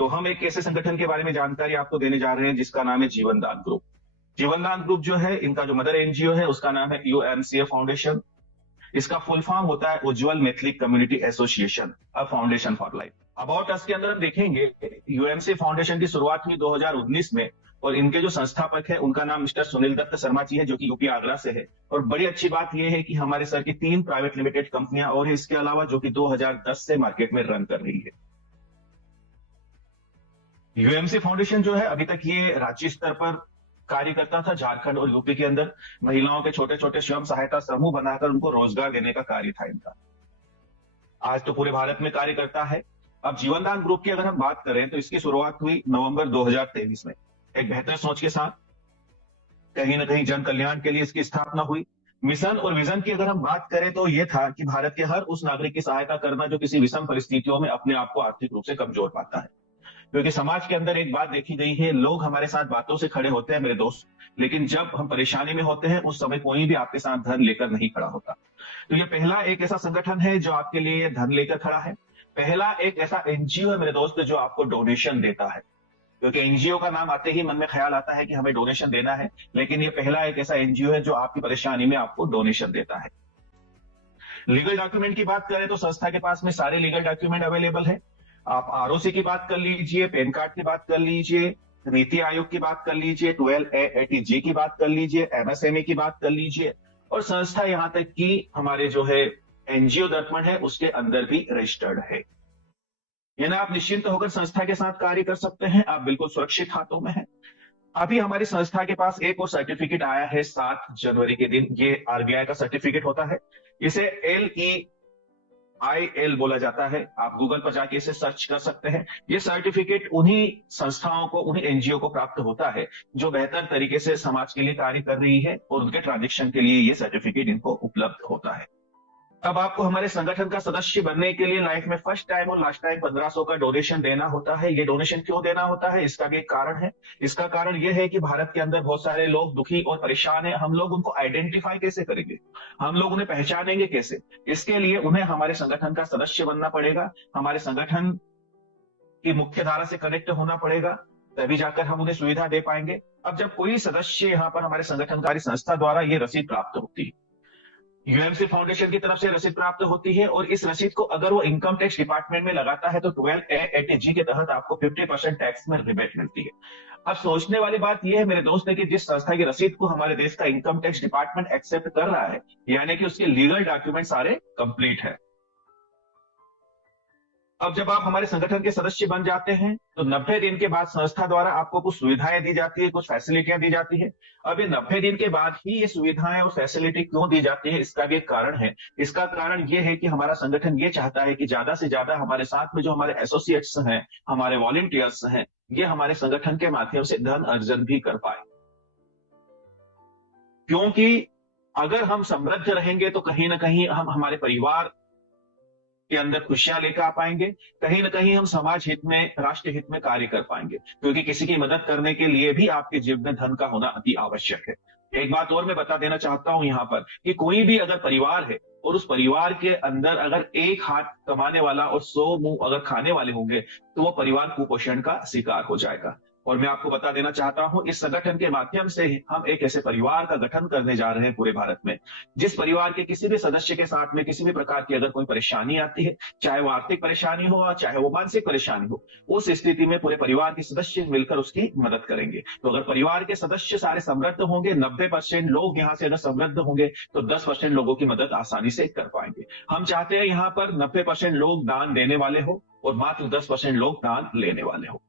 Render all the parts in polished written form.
तो हम एक ऐसे संगठन के बारे में जानकारी आपको देने जा रहे हैं जिसका नाम है जीवन दान ग्रुप। जीवन दान ग्रुप जो है, इनका जो मदर एनजीओ है उसका नाम है यूएमसीए फाउंडेशन। इसका फुल फॉर्म होता है Ujjwal Maithili community association, a foundation for life. About us के अंदर हम देखेंगे यूएमसी फाउंडेशन की शुरुआत हुई 2019 में, और इनके जो संस्थापक है उनका नाम मिस्टर सुनील दत्त शर्मा जी है, जो कि यूपी आगरा से है। और बड़ी अच्छी बात यह है कि हमारे सर की 3 प्राइवेट लिमिटेड कंपनियां और है इसके अलावा, जो कि 2010 से मार्केट में रन कर रही है। यूएमसी फाउंडेशन जो है अभी तक ये राज्य स्तर पर कार्य करता था। झारखंड और यूपी के अंदर महिलाओं के छोटे छोटे स्वयं सहायता समूह बनाकर उनको रोजगार देने का कार्य था इनका। आज तो पूरे भारत में कार्य करता है। अब जीवनदान ग्रुप की अगर हम बात करें तो इसकी शुरुआत हुई नवंबर 2023 में, एक बेहतर सोच के साथ। कहीं ना कहीं जन कल्याण के लिए इसकी स्थापना हुई। मिशन और विजन की अगर हम बात करें तो यह था कि भारत के हर उस नागरिक की सहायता करना जो किसी विषम परिस्थितियों में अपने आप को आर्थिक रूप से कमजोर पाता है। क्योंकि समाज के अंदर एक बात देखी गई है, लोग हमारे साथ बातों से खड़े होते हैं मेरे दोस्त, लेकिन जब हम परेशानी में होते हैं उस समय कोई भी आपके साथ धन लेकर नहीं खड़ा होता। तो ये पहला एक ऐसा संगठन है जो आपके लिए धन लेकर खड़ा है। पहला एक ऐसा एनजीओ है मेरे दोस्त जो आपको डोनेशन देता है। क्योंकि एनजीओ का नाम आते ही मन में ख्याल आता है कि हमें डोनेशन देना है, लेकिन ये पहला एक ऐसा एनजीओ है जो आपकी परेशानी में आपको डोनेशन देता है। लीगल डॉक्यूमेंट की बात करें तो संस्था के पास में सारे लीगल डॉक्यूमेंट अवेलेबल है। आप आरओसी की बात कर लीजिए, पैन कार्ड की बात कर लीजिए, नीति आयोग की बात कर लीजिए, 12A80G की बात कर लीजिए, एमएसएमई की बात कर लीजिए, और संस्था यहां तक कि हमारे जो है एनजीओ दर्पण है उसके अंदर भी रजिस्टर्ड है। यानी आप निश्चिंत होकर संस्था के साथ कार्य कर सकते हैं, आप बिल्कुल सुरक्षित हाथों में हैं। अभी हमारी संस्था के पास एक और सर्टिफिकेट आया है 7 जनवरी के दिन। ये आरबीआई का सर्टिफिकेट होता है। इसे LEIL बोला जाता है। आप गूगल पर जाके इसे सर्च कर सकते हैं। ये सर्टिफिकेट उन्हीं संस्थाओं को, उन्हीं एनजीओ को प्राप्त होता है जो बेहतर तरीके से समाज के लिए कार्य कर रही है, और उनके ट्रांजेक्शन के लिए ये सर्टिफिकेट इनको उपलब्ध होता है। अब आपको हमारे संगठन का सदस्य बनने के लिए लाइफ में फर्स्ट टाइम और लास्ट टाइम 1500 का डोनेशन देना होता है। ये डोनेशन क्यों देना होता है, इसका भी एक कारण है। इसका कारण यह है कि भारत के अंदर बहुत सारे लोग दुखी और परेशान हैं। हम लोग उनको आइडेंटिफाई कैसे करेंगे, हम लोग उन्हें पहचानेंगे कैसे? इसके लिए उन्हें हमारे संगठन का सदस्य बनना पड़ेगा, हमारे संगठन की मुख्य धारा से कनेक्ट होना पड़ेगा, तभी जाकर हम उन्हें सुविधा दे पाएंगे। अब जब कोई सदस्य यहाँ पर हमारे संगठनकारी संस्था द्वारा ये रसीद प्राप्त होती है, यूएमसी फाउंडेशन की तरफ से रसीद प्राप्त होती है, और इस रसीद को अगर वो इनकम टैक्स डिपार्टमेंट में लगाता है तो 12A80G के तहत आपको 50% टैक्स में रिबेट मिलती है। अब सोचने वाली बात यह है मेरे दोस्त है कि जिस संस्था की रसीद को हमारे देश का इनकम टैक्स डिपार्टमेंट एक्सेप्ट कर रहा है, यानी कि उसके लीगल डॉक्यूमेंट सारे कंप्लीट है। अब जब आप हमारे संगठन के सदस्य बन जाते हैं तो 90 दिन के बाद संस्था द्वारा आपको कुछ सुविधाएं दी जाती है, कुछ फैसिलिटियां दी जाती है। अब ये 90 दिन के बाद ही ये सुविधाएं और फैसिलिटी क्यों दी जाती है, इसका भी एक कारण है। इसका कारण ये है कि हमारा संगठन ये चाहता है कि ज्यादा से ज्यादा हमारे साथ में जो हमारे एसोसिएट्स हैं, हमारे वॉलंटियर्स हैं, ये हमारे संगठन के माध्यम से धन अर्जन भी कर पाए। क्योंकि अगर हम समृद्ध रहेंगे तो कहीं ना कहीं हम हमारे परिवार के अंदर खुशियां लेकर आ पाएंगे, कहीं ना कहीं हम समाज हित में, राष्ट्र हित में कार्य कर पाएंगे। क्योंकि किसी की मदद करने के लिए भी आपके जीवन में धन का होना अति आवश्यक है। एक बात और मैं बता देना चाहता हूं यहां पर कि कोई भी अगर परिवार है और उस परिवार के अंदर अगर एक हाथ कमाने वाला और 100 मुंह अगर खाने वाले होंगे तो वो परिवार कुपोषण का शिकार हो जाएगा। और मैं आपको बता देना चाहता हूं, इस संगठन के माध्यम से हम एक ऐसे परिवार का गठन करने जा रहे हैं पूरे भारत में, जिस परिवार के किसी भी सदस्य के साथ में किसी भी प्रकार की अगर कोई परेशानी आती है, चाहे वो आर्थिक परेशानी हो चाहे वो मानसिक परेशानी हो, उस स्थिति में पूरे परिवार के सदस्य मिलकर उसकी मदद करेंगे। तो अगर परिवार के सदस्य सारे समृद्ध होंगे, 90% लोग यहां से अगर समृद्ध होंगे तो 10% लोगों की मदद आसानी से कर पाएंगे। हम चाहते हैं यहां पर 90% लोग दान देने वाले हो और मात्र 10% लोग दान लेने वाले हो।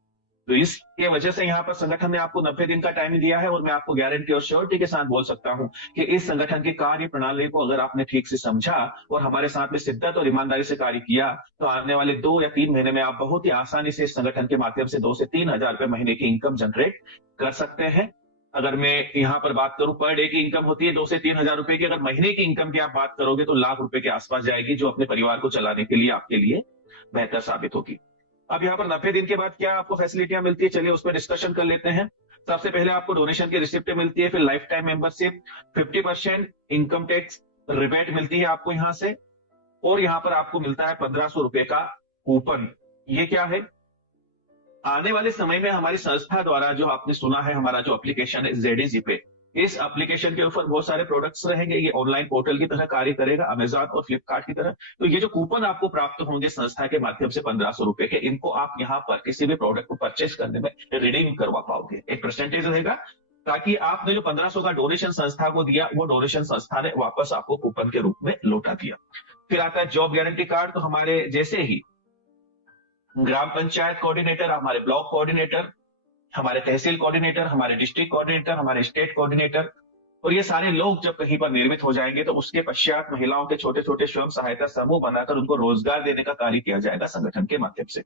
तो इसके वजह से यहां पर संगठन ने आपको 90 दिन का टाइम दिया है, और मैं आपको गारंटी और श्योरिटी के साथ बोल सकता हूं कि इस संगठन की कार्य प्रणाली को अगर आपने ठीक से समझा और हमारे साथ में शिद्दत और ईमानदारी से कार्य किया तो आने वाले 2 या 3 महीने में आप बहुत ही आसानी से इस संगठन के माध्यम से 2 से 3 हजार रुपए महीने की इनकम जनरेट कर सकते हैं। अगर मैं यहां पर बात करूं, पर डे की इनकम होती है 2 से 3 हजार रुपए की। अगर महीने की इनकम की आप बात करोगे तो लाख रुपए के आसपास जाएगी, जो अपने परिवार को चलाने के लिए आपके लिए बेहतर साबित होगी। अब यहाँ पर 90 दिन के बाद क्या आपको फैसिलिटियां मिलती है, चलिए उस पर डिस्कशन कर लेते हैं। सबसे पहले आपको डोनेशन की रिसिप्ट मिलती है, फिर life time membership, 50% income tax rebate मिलती है आपको यहां से, और यहां पर आपको मिलता है 1500 रुपए का कूपन। ये क्या है? आने वाले समय में हमारी संस्था द्वारा जो आपने सुना है, हमारा जो एप्लीकेशन है जेडीजी पे, इस एप्लीकेशन के ऊपर बहुत सारे प्रोडक्ट्स रहेंगे। ये ऑनलाइन पोर्टल की तरह कार्य करेगा, अमेजॉन और फ्लिपकार्ट की तरह। तो ये जो कूपन आपको प्राप्त होंगे संस्था के माध्यम से 1500 रुपए के, इनको आप यहाँ पर किसी भी प्रोडक्ट को परचेस करने में रिडीम करवा पाओगे। एक परसेंटेज रहेगा, ताकि आपने जो 1500 का डोनेशन संस्था को दिया, वो डोनेशन संस्था ने वापस आपको कूपन के रूप में लौटा दिया। फिर आता है जॉब गारंटी कार्ड। तो हमारे जैसे ही ग्राम पंचायत कोऑर्डिनेटर, हमारे ब्लॉक कोऑर्डिनेटर, हमारे तहसील कोऑर्डिनेटर, हमारे डिस्ट्रिक्ट कोऑर्डिनेटर, हमारे स्टेट कोऑर्डिनेटर, और ये सारे लोग जब कहीं पर निर्मित हो जाएंगे, तो उसके पश्चात महिलाओं के छोटे छोटे स्वयं सहायता समूह बनाकर उनको रोजगार देने का कार्य किया जाएगा संगठन के माध्यम से।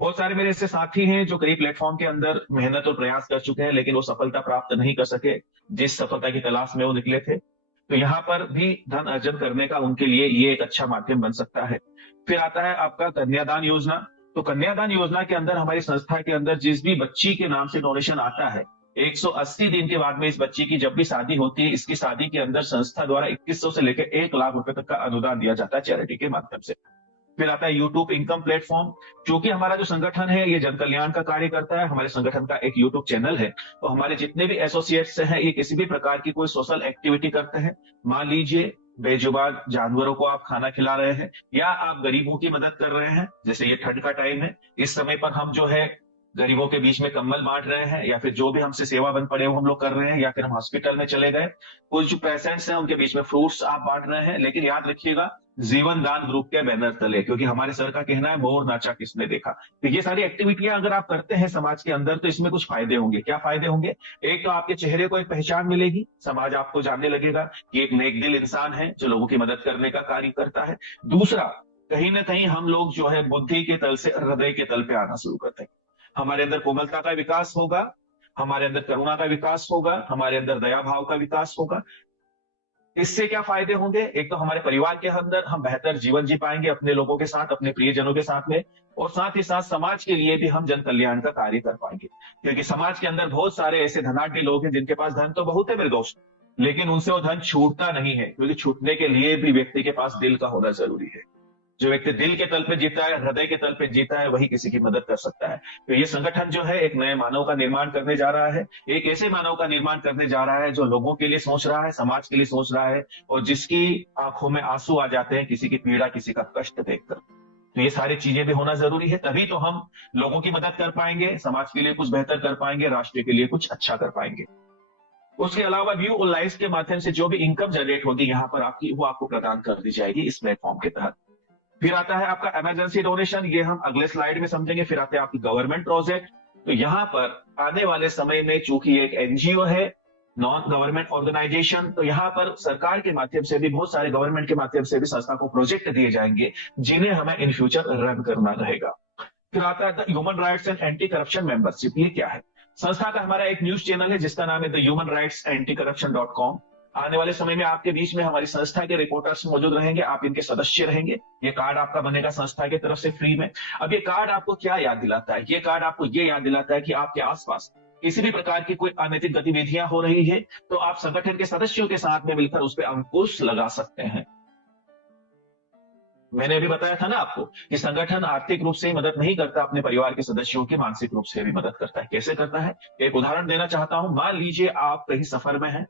बहुत सारे मेरे ऐसे साथी हैं जो कई प्लेटफॉर्म के अंदर मेहनत और प्रयास कर चुके हैं, लेकिन वो सफलता प्राप्त नहीं कर सके जिस सफलता की तलाश में वो निकले थे। तो यहाँ पर भी धन अर्जन करने का उनके लिए ये एक अच्छा माध्यम बन सकता है। फिर आता है आपका कन्यादान योजना। तो कन्यादान योजना के अंदर हमारी संस्था के अंदर जिस भी बच्ची के नाम से डोनेशन आता है, 180 दिन के बाद में इस बच्ची की जब भी शादी होती है, इसकी शादी के अंदर संस्था द्वारा 2100 से लेकर 1 लाख रुपए तक का अनुदान दिया जाता है चैरिटी के माध्यम से। फिर आता है यूट्यूब इनकम प्लेटफॉर्म। क्योंकि हमारा जो संगठन है ये जन कल्याण का कार्य करता है, हमारे संगठन का एक यूट्यूब चैनल है, तो हमारे जितने भी एसोसिएट्स हैं ये किसी भी प्रकार की कोई सोशल एक्टिविटी करते हैं, मान लीजिए बेजुबान जानवरों को आप खाना खिला रहे हैं, या आप गरीबों की मदद कर रहे हैं, जैसे ये ठंड का टाइम है, इस समय पर हम जो है गरीबों के बीच में कंबल बांट रहे हैं, या फिर जो भी हमसे सेवा बन पड़े वो हम लोग कर रहे हैं, या फिर हम हॉस्पिटल में चले गए, कुछ पेशेंट्स हैं उनके बीच में फ्रूट्स आप बांट रहे हैं। लेकिन याद रखिएगा, जीवन दान ग्रुप के बैनर तले, क्योंकि हमारे सर का कहना है मोर नाचा किसने देखा। तो ये सारी एक्टिविटियां अगर आप करते हैं समाज के अंदर, तो इसमें कुछ फायदे होंगे। क्या फायदे होंगे? एक तो आपके चेहरे को एक पहचान मिलेगी, समाज आपको जानने लगेगा कि एक नेक दिल इंसान है जो लोगों की मदद करने का कार्य करता है। दूसरा, कहीं ना कहीं हम लोग जो है बुद्धि के तल से हृदय के तल पे आना शुरू करते हैं। हमारे अंदर कोमलता का विकास होगा, हमारे अंदर करुणा का विकास होगा, हमारे अंदर दया भाव का विकास होगा। इससे क्या फायदे होंगे? एक तो हमारे परिवार के अंदर हम बेहतर जीवन जी पाएंगे अपने लोगों के साथ, अपने प्रियजनों के साथ में, और साथ ही साथ समाज के लिए भी हम जन कल्याण का कार्य कर पाएंगे। क्योंकि समाज के अंदर बहुत सारे ऐसे धनाढ्य लोग हैं जिनके पास धन तो बहुत है मेरे दोस्त, लेकिन उनसे वो धन छूटता नहीं है, क्योंकि छूटने के लिए भी व्यक्ति के पास दिल का होना जरूरी है। जो व्यक्ति दिल के तल पे जीता है, हृदय के तल पे जीता है, वही किसी की मदद कर सकता है। तो ये संगठन जो है एक नए मानव का निर्माण करने जा रहा है, एक ऐसे मानव का निर्माण करने जा रहा है जो लोगों के लिए सोच रहा है, समाज के लिए सोच रहा है, और जिसकी आंखों में आंसू आ जाते हैं किसी की पीड़ा, किसी का कष्ट देखकर। तो ये सारी चीजें भी होना जरूरी है, तभी तो हम लोगों की मदद कर पाएंगे, समाज के लिए कुछ बेहतर कर पाएंगे, राष्ट्र के लिए कुछ अच्छा कर पाएंगे। उसके अलावा व्यू और लाइव्स के माध्यम से जो भी इनकम जनरेट होगी यहाँ पर आपकी, वो आपको प्रदान कर दी जाएगी इस प्लेटफॉर्म के तहत। फिर आता है आपका इमरजेंसी डोनेशन, ये हम अगले स्लाइड में समझेंगे। फिर आते हैं आपकी गवर्नमेंट प्रोजेक्ट। तो यहाँ पर आने वाले समय में, चूंकि एक एनजीओ है, नॉन गवर्नमेंट ऑर्गेनाइजेशन, तो यहाँ पर सरकार के माध्यम से भी, बहुत सारे गवर्नमेंट के माध्यम से भी संस्था को प्रोजेक्ट दिए जाएंगे जिन्हें हमें इन फ्यूचर रन करना रहेगा। फिर आता है human rights and anti corruption membership. ये क्या है? संस्था का हमारा एक न्यूज चैनल है जिसका नाम है द ह्यूमन राइट्स एंटी करप्शन.com। आने वाले समय में आपके बीच में हमारी संस्था के रिपोर्टर्स मौजूद रहेंगे, आप इनके सदस्य रहेंगे। ये कार्ड आपका बनेगा संस्था की तरफ से फ्री में। अब ये कार्ड आपको क्या याद दिलाता है? ये कार्ड आपको ये याद दिलाता है कि आपके आसपास किसी भी प्रकार की कोई अनैतिक गतिविधियां हो रही है, तो आप संगठन के सदस्यों के साथ में मिलकर उस पर अंकुश लगा सकते हैं। मैंने अभी बताया था ना आपको कि संगठन आर्थिक रूप से ही मदद नहीं करता, अपने परिवार के सदस्यों की मानसिक रूप से भी मदद करता है। कैसे करता है? एक उदाहरण देना चाहता हूं। मान लीजिए आप कहीं सफर में हैं,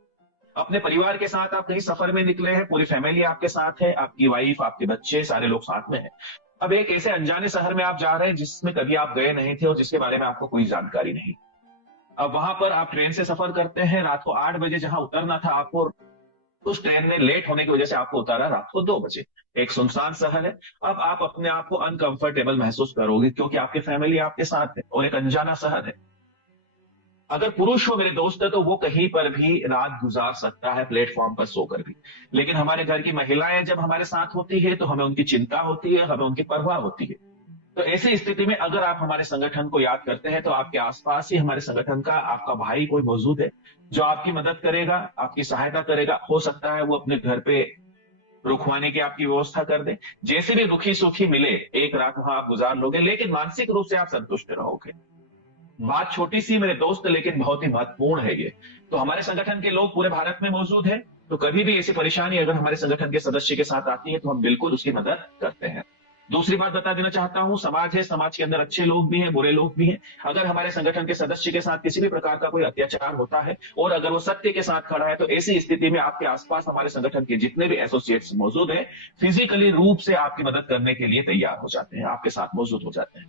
अपने परिवार के साथ आप कहीं सफर में निकले हैं, पूरी फैमिली आपके साथ है, आपकी वाइफ, आपके बच्चे, सारे लोग साथ में हैं। अब एक ऐसे अनजाने शहर में आप जा रहे हैं जिसमें कभी आप गए नहीं थे और जिसके बारे में आपको कोई जानकारी नहीं। अब वहां पर आप ट्रेन से सफर करते हैं, रात को 8 बजे जहां उतरना था आपको, उस ट्रेन ने लेट होने की वजह से आपको उतारा रात को 2 बजे। एक सुनसान शहर है। अब आप अपने आप को अनकंफर्टेबल महसूस करोगे क्योंकि आपकी फैमिली आपके साथ है और एक अनजाना शहर है। अगर पुरुष हो मेरे दोस्त तो वो कहीं पर भी रात गुजार सकता है, प्लेटफॉर्म पर सोकर भी। लेकिन हमारे घर की महिलाएं जब हमारे साथ होती है तो हमें उनकी चिंता होती है, हमें उनकी परवाह होती है। तो ऐसी स्थिति में अगर आप हमारे संगठन को याद करते हैं तो आपके आसपास ही हमारे संगठन का आपका भाई कोई मौजूद है जो आपकी मदद करेगा, आपकी सहायता करेगा। हो सकता है वो अपने घर पे रुकवाने की आपकी व्यवस्था कर दे। जैसे भी रुखी सुखी मिले, एक रात वहां आप गुजार लोगे, लेकिन मानसिक रूप से आप संतुष्ट रहोगे। बात छोटी सी मेरे दोस्त, लेकिन बहुत ही महत्वपूर्ण है ये। तो हमारे संगठन के लोग पूरे भारत में मौजूद हैं, तो कभी भी ऐसी परेशानी अगर हमारे संगठन के सदस्य के साथ आती है तो हम बिल्कुल उसकी मदद करते हैं। दूसरी बात बता देना चाहता हूं, समाज है, समाज के अंदर अच्छे लोग भी हैं, बुरे लोग भी हैं। अगर हमारे संगठन के सदस्य के साथ किसी भी प्रकार का कोई अत्याचार होता है और अगर वो सत्य के साथ खड़ा है, तो ऐसी स्थिति में आपके आसपास हमारे संगठन के जितने भी एसोसिएट्स मौजूद हैं, फिजिकली रूप से आपकी मदद करने के लिए तैयार हो जाते हैं, आपके साथ मौजूद हो जाते हैं।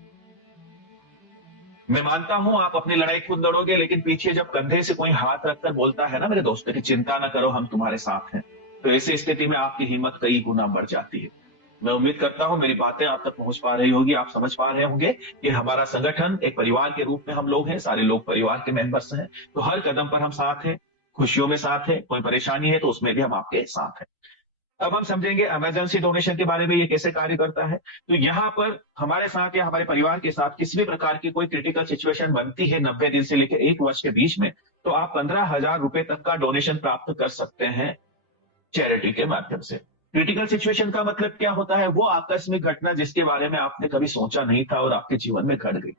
मैं मानता हूं आप अपनी लड़ाई खुद लड़ोगे, लेकिन पीछे जब कंधे से कोई हाथ रखकर बोलता है ना मेरे दोस्तों कि चिंता ना करो, हम तुम्हारे साथ हैं, तो ऐसी स्थिति में आपकी हिम्मत कई गुना बढ़ जाती है। मैं उम्मीद करता हूं मेरी बातें आप तक पहुंच पा रही होगी, आप समझ पा रहे होंगे कि हमारा संगठन एक परिवार के रूप में हम लोग हैं, सारे लोग परिवार के मेंबर्स हैं, तो हर कदम पर हम साथ हैं, खुशियों में साथ हैं, कोई परेशानी है तो उसमें भी हम आपके साथ हैं। अब हम समझेंगे इमरजेंसी डोनेशन के बारे में, ये कैसे कार्य करता है। तो यहाँ पर हमारे साथ या हमारे परिवार के साथ किसी भी प्रकार की कोई क्रिटिकल सिचुएशन बनती है 90 दिन से लेकर 1 वर्ष के बीच में, तो आप 15,000 रुपए तक का डोनेशन प्राप्त कर सकते हैं चैरिटी के माध्यम से। क्रिटिकल सिचुएशन का मतलब क्या होता है? वो आकस्मिक घटना जिसके बारे में आपने कभी सोचा नहीं था और आपके जीवन में घट गई,